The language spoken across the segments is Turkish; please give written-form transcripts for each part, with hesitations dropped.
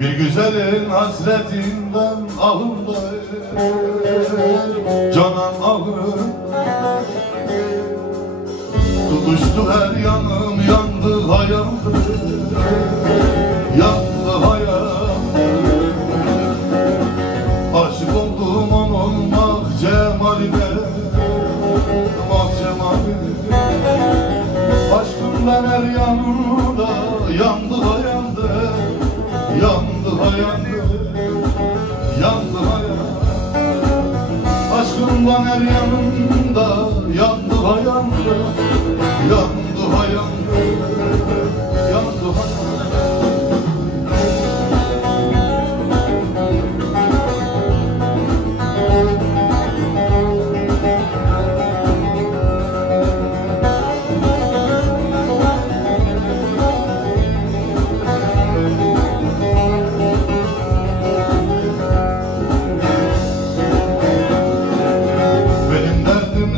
Bir güzelin hasretinden ahımda canan ahım. Tutuştu her yanım, yandı hayalım, yandı hayalım. Aşık oldum onun ah cemaline, ah cemaline. Aşkımdan her yanımda yandı hayandı, yandı hayandı, yandı hayandı. Aşkımdan her yanımda yandı hayandı, yandı hayandı, yandı hayandı.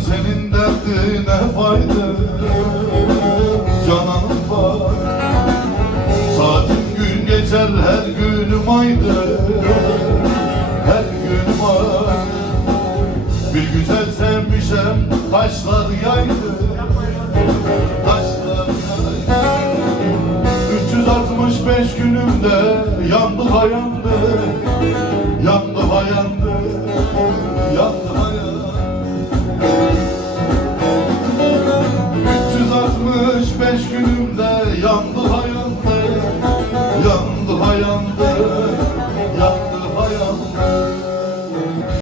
Senin derdine fayda cananım var. Saatim gün geçer her günüm aydı, her günüm ay. Bir güzel sevmişem taşlar yaydı, taşlar yaydı. 365 günümde yandı hayan,